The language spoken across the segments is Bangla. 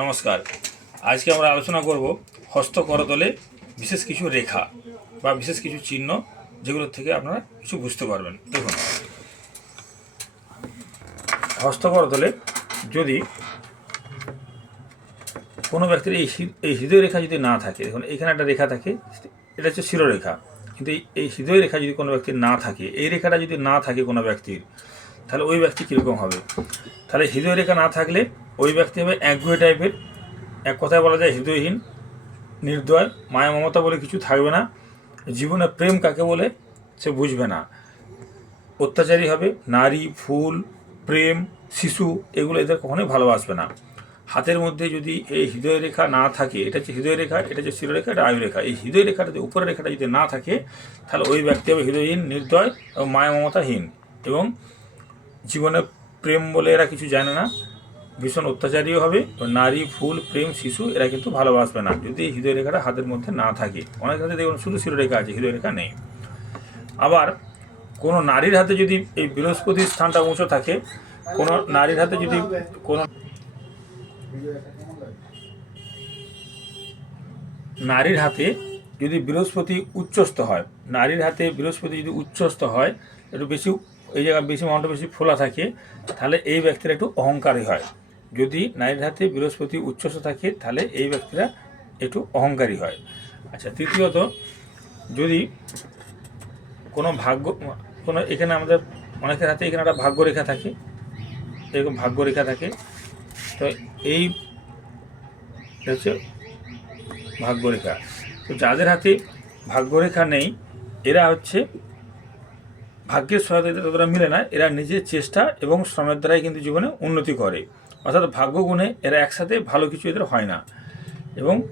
নমস্কার। আজকে আমরা আলোচনা করব হস্ত করতলে বিশেষ কিছু রেখা বা বিশেষ কিছু চিহ্ন যেগুলোর থেকে আপনারা কিছু বুঝতে পারবেন। দেখুন। হস্ত করতলে যদি কোনো ব্যক্তির এই এই হৃদয় রেখা যদি না থাকে, দেখুন, এখানে একটা রেখা থাকে, এটা হচ্ছে শিরোরেখা। কিন্তু এই হৃদয় রেখা যদি কোনো ব্যক্তির না থাকে, এই রেখাটা যদি না থাকে কোনো ব্যক্তির, তাহলে ওই ব্যক্তি কীরকম হবে? তাহলে হৃদয় রেখা না থাকলে ওই ব্যক্তি হবে একগুয়ে টাইপের। এক কথায় বলা যায় হৃদয়হীন, নির্দয়, মায়া মমতা বলে কিছু থাকবে না। জীবনে প্রেম কাকে বলে সে বুঝবে না। অত্যাচারী হবে নারী, ফুল, প্রেম, শিশু, এগুলো এদের কখনোই ভালোবাসবে না। হাতের মধ্যে যদি এই হৃদয় রেখা না থাকে, এটা হচ্ছে হৃদয় রেখা, এটা হচ্ছে শিরোরেখা, এটা আয়ু রেখা। এই হৃদয় রেখাটা যদি উপরের রেখাটা যদি না থাকে, তাহলে ওই ব্যক্তি হবে হৃদয়হীন, নির্দয় এবং মায়া মমতাহীন। এবং জীবনে প্রেম বলে এরা কিছু জানে না। ভীষণ অত্যাচারীও হবে। নারী, ফুল, প্রেম, শিশু, এরা কিন্তু ভালোবাসবে না। যদি হৃদয় রেখাটা হাতের মধ্যে না থাকে। অনেক হাতে দেখুন, শুধু শিরোরেখা আছে হৃদয় রেখা নেই। আবার কোনো নারীর হাতে যদি এই বৃহস্পতির স্থানটা উঁচু থাকে, কোনো নারীর হাতে যদি কোনো নারীর হাতে যদি বৃহস্পতি উচ্চস্থ হয়, নারীর হাতে বৃহস্পতি যদি উচ্চস্থ হয়, একটু বেশি, এই জায়গায় বেশি মাউন্টটা বেশি ফোলা থাকে, তাহলে এই ব্যক্তিরা একটু অহংকারী হয়। যদি নারীর হাতে বৃহস্পতি উচ্ছ্বস থাকে তাহলে এই ব্যক্তিরা একটু অহংকারী হয়। আচ্ছা তৃতীয়ত, যদি কোনো ভাগ্য, কোনো এখানে আমাদের অনেকের হাতে এখানে একটা ভাগ্যরেখা থাকে, এরকম ভাগ্যরেখা থাকে, তো এই হচ্ছে ভাগ্যরেখা। তো যাদের হাতে ভাগ্যরেখা নেই, এরা হচ্ছে ভাগ্যের সহায়তা ততটা মিলে না, এরা নিজের চেষ্টা এবং শ্রমের দ্বারাই কিন্তু জীবনে উন্নতি করে। অর্থাৎ ভাগ্যগুণে এরা একসাথে ভালো কিছু এদের হয় না। এবং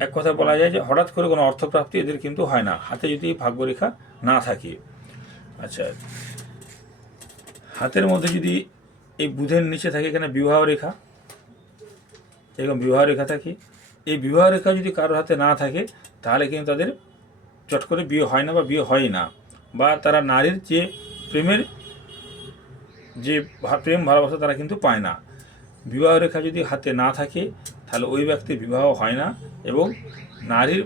এক কথা বলা যায় যে হঠাৎ করে কোনো অর্থপ্রাপ্তি এদের কিন্তু হয় না। হাতে যদি ভাগ্যরেখা না থাকে। আচ্ছা হাতের মধ্যে যদি এই বুধের নিচে থাকে এখানে বিবাহ রেখা। এরকম বিবাহ রেখা থাকে। এই বিবাহ রেখা যদি কারোর হাতে না থাকে, তাহলে কিন্তু তাদের চট করে বিয়ে হয় না বা বিয়ে হয় না। বা তারা নারীর যে প্রেমের যে প্রেম ভালোবাসা তারা কিন্তু পায় না। বিবাহ রেখা যদি হাতে না থাকে, তাহলে ওই ব্যক্তির বিবাহ হয় না এবং নারীর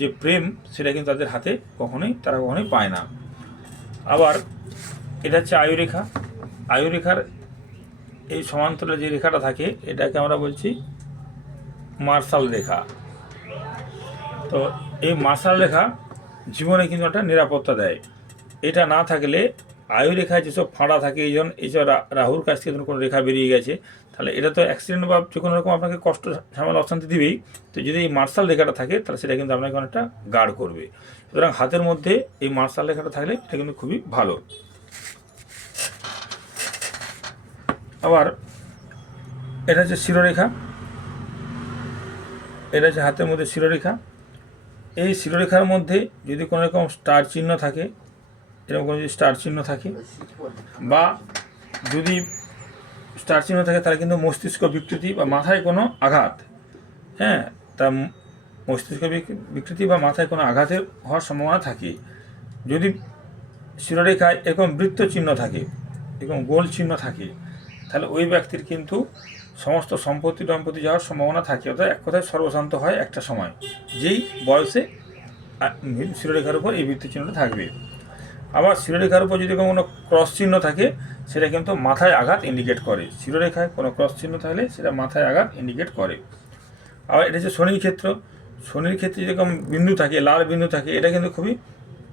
যে প্রেম, সেটা কিন্তু তাদের হাতে কখনোই, তারা কখনোই পায় না। আবার এটা হচ্ছে আয়ুরেখা আয়ুরেখার এই সমান্তরালে যে রেখাটা থাকে, এটাকে আমরা বলছি মার্শাল রেখা। তো এই মার্শাল রেখা জীবনে কিন্তু একটা নিরাপত্তা দেয়। এটা না থাকলে আয়ু রেখায় যেসব ফাঁড়া থাকে, এই জন্য এই রাহুর কাছ থেকে কোনো রেখা বেরিয়ে গেছে, তাহলে এটা তো অ্যাক্সিডেন্ট বা যে কোনো রকম আপনাকে কষ্ট ঝামেলা অশান্তি দিবেই, তো যদি এই মার্শাল রেখাটা থাকে, তাহলে সেটা কিন্তু আপনাকে অনেকটা গার্ড করবে। সুতরাং হাতের মধ্যে এই মার্শাল রেখাটা থাকলে এটা কিন্তু খুবই ভালো। আবার এটা হচ্ছে শিরোরেখা, এটা হচ্ছে হাতের মধ্যে শিরোরেখা। এই শিরোরেখার মধ্যে যদি কোনো রকম স্টার চিহ্ন থাকে এরকম কোনো যদি স্টার চিহ্ন থাকে বা যদি স্টার চিহ্ন থাকে, তাহলে কিন্তু মস্তিষ্ক বিকৃতি বা মাথায় কোনো আঘাত হ্যাঁ? তা মস্তিষ্ক বিকৃতি বা মাথায় কোনো আঘাতের হওয়ার সম্ভাবনা থাকে। যদি শিরোরেখায় এরকম বৃত্ত চিহ্ন থাকে, এরকম গোল চিহ্ন থাকে, তাহলে ওই ব্যক্তির কিন্তু সমস্ত সম্পত্তি দম্পতি যাওয়ার সম্ভাবনা থাকে। অর্থাৎ এক কথায় সর্বশান্ত হয় একটা সময়, যেই বয়সে শিরোরেখার উপর এই বৃত্ত চিহ্নটা থাকবে। আবার শিরোরেখার উপর যদি কোনো ক্রস চিহ্ন থাকে, সেটা কিন্তু মাথায় আঘাত ইন্ডিকেট করে। শিরোরেখায় কোনো ক্রস চিহ্ন থাকলে সেটা মাথায় আঘাত ইন্ডিকেট করে। আবার এটা হচ্ছে শনির ক্ষেত্র। শনির ক্ষেত্রে যেরকম বিন্দু থাকে, লাল বিন্দু থাকে, এটা কিন্তু খুবই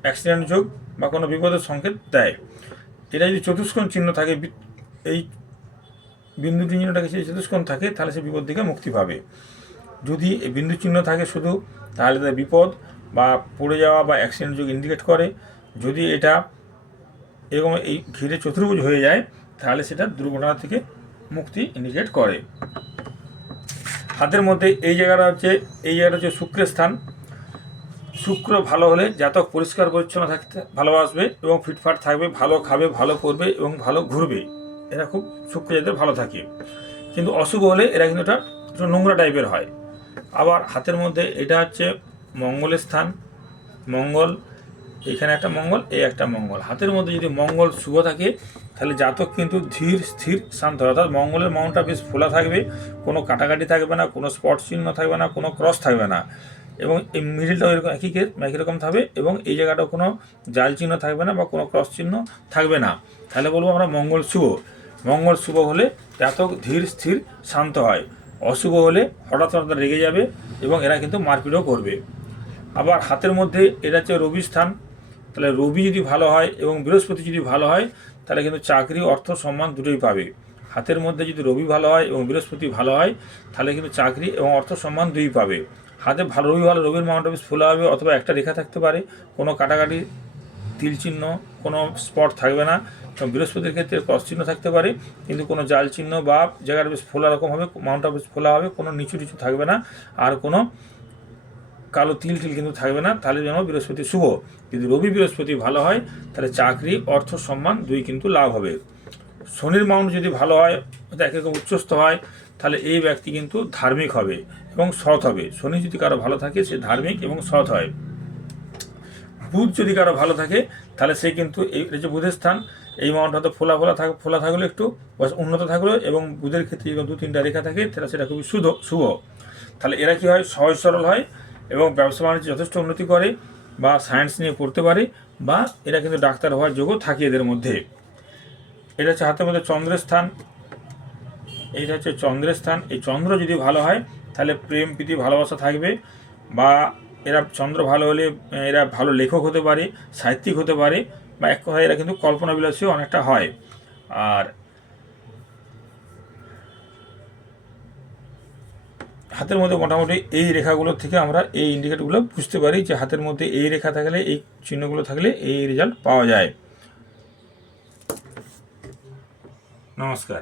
অ্যাক্সিডেন্ট যোগ বা কোনো বিপদের সংকেত দেয়। এটা যদি চতুষ্কোণ চিহ্ন থাকে এই বিন্দু চিহ্নটাকে যদি চতুষ্কোণ থাকে, তাহলে সে বিপদ থেকে মুক্তি পাবে। যদি এই বিন্দু চিহ্ন থাকে শুধু, তাহলে তার বিপদ বা পড়ে যাওয়া বা অ্যাক্সিডেন্ট যোগ ইন্ডিকেট করে। যদি এটা এরকম এই ঘিরে চতুর্ভুজ হয়ে যায়, তাহলে সেটা দুর্ঘটনা থেকে মুক্তি ইন্ডিকেট করে। হাতের মধ্যে এই জায়গাটা হচ্ছে, এই জায়গাটা হচ্ছে শুক্রের স্থান। শুক্র ভালো হলে জাতক পরিষ্কার পরিচ্ছন্ন থাকতে ভালোবাসবে এবং ফিটফাট থাকবে, ভালো খাবে, ভালো করবে এবং ভালো ঘুরবে। এরা খুব শুক্র যাদের ভালো থাকে। কিন্তু অশুভ হলে এরা কিন্তু এটা একটু নোংরা টাইপের হয়। আবার হাতের মধ্যে এটা হচ্ছে মঙ্গলের স্থান, মঙ্গল এখানে একটা মঙ্গল, এই একটা মঙ্গল। হাতের মধ্যে যদি মঙ্গল শুভ থাকে, তাহলে জাতক কিন্তু ধীর, স্থির, শান্ত। অর্থাৎ মঙ্গলের মাউন্টটা বেশ ফোলা থাকবে, কোনো কাটাকাটি থাকবে না, কোনো স্পট চিহ্ন থাকবে না, কোনো ক্রস থাকবে না। এবং এই মিডিলটাও এরকম একই একই রকম থাকবে, এবং এই জায়গাটাও কোনো জাল চিহ্ন থাকবে না বা কোনো ক্রস চিহ্ন থাকবে না। তাহলে বলব আমরা মঙ্গল শুভ। মঙ্গল শুভ হলে জাতক ধীর, স্থির, শান্ত হয়। অশুভ হলে হঠাৎ হঠাৎ রেগে যাবে, এবং এরা কিন্তু মারপিটও করবে। আবার হাতের মধ্যে এটা হচ্ছে রবি স্থান তাহলে রবি যদি ভালো হয় এবং বৃহস্পতি যদি ভালো হয়, তাহলে কিন্তু চাকরি, অর্থ, সম্মান দুটোই পাবে। হাতের মধ্যে যদি রবি ভালো হয় এবং বৃহস্পতি ভালো হয়, তাহলে কিন্তু চাকরি এবং অর্থ, সম্মান দুই পাবে। হাতে ভালো, রবি ভালো, রবির মাউন্ট অফিস ফোলা হবে অথবা একটা রেখা থাকতে পারে। কোনো কাটাকাটি, তিল চিহ্ন, কোনো স্পট থাকবে না। এবং বৃহস্পতির ক্ষেত্রে ক্রস চিহ্ন থাকতে পারে, কিন্তু কোনো জাল চিহ্ন বা জায়গাটা বেশ ফোলা রকম হবে, মাউন্ট অফিস ফোলা হবে, কোনো নিচু নিচু থাকবে না। আর কোনো কালো তিল টিল কিন্তু থাকবে না, তাহলে যেন বৃহস্পতি শুভ। যদি রবি বৃহস্পতি ভালো হয়, তাহলে চাকরি, অর্থ সম্মান দুই কিন্তু লাভ হবে। শনির মাউন্ট যদি ভালো হয়, অর্থাৎ একে উচ্চস্থ হয়, তাহলে এই ব্যক্তি কিন্তু ধার্মিক হবে এবং সৎ হবে। শনি যদি কারও ভালো থাকে, সে ধার্মিক এবং সৎ হয়। বুধ যদি কারও ভালো থাকে, তাহলে সে কিন্তু এই যে বুধের স্থান। এই মাউন্ট হয়তো ফোলা ফোলা থাক, ফোলা থাকলে একটু উন্নত থাকল এবং বুধের ক্ষেত্রে দু তিনটা রেখা থাকে, তাহলে সেটা খুবই শুভ শুভ। তাহলে এরা কি হয়? সহজ সরল হয়। এবং ব্যবসা বাণিজ্য যথেষ্ট উন্নতি করে বা সায়েন্স নিয়ে পড়তে পারে বা এরা কিন্তু ডাক্তার হওয়ার যোগ্য থাকে এদের মধ্যে। এটা হচ্ছে হাতের মধ্যে চন্দ্রের স্থান। এইটা হচ্ছে চন্দ্রের স্থান। এই চন্দ্র যদি ভালো হয়, তাহলে প্রেম, প্রীতি, ভালোবাসা থাকবে বা এরা চন্দ্র ভালো হলে এরা ভালো লেখক হতে পারে, সাহিত্যিক হতে পারে বা এক কথায় এরা কিন্তু কল্পনা বিলাসীও অনেকটা হয়। আর হাতের মধ্যে মোটামুটি এই রেখাগুলো থেকে আমরা এই ইন্ডিকেটরগুলো বুঝতে পারি যে হাতের মধ্যে এই রেখা থাকলে, এই চিহ্নগুলো থাকলে এই রেজাল্ট পাওয়া যায়। নমস্কার।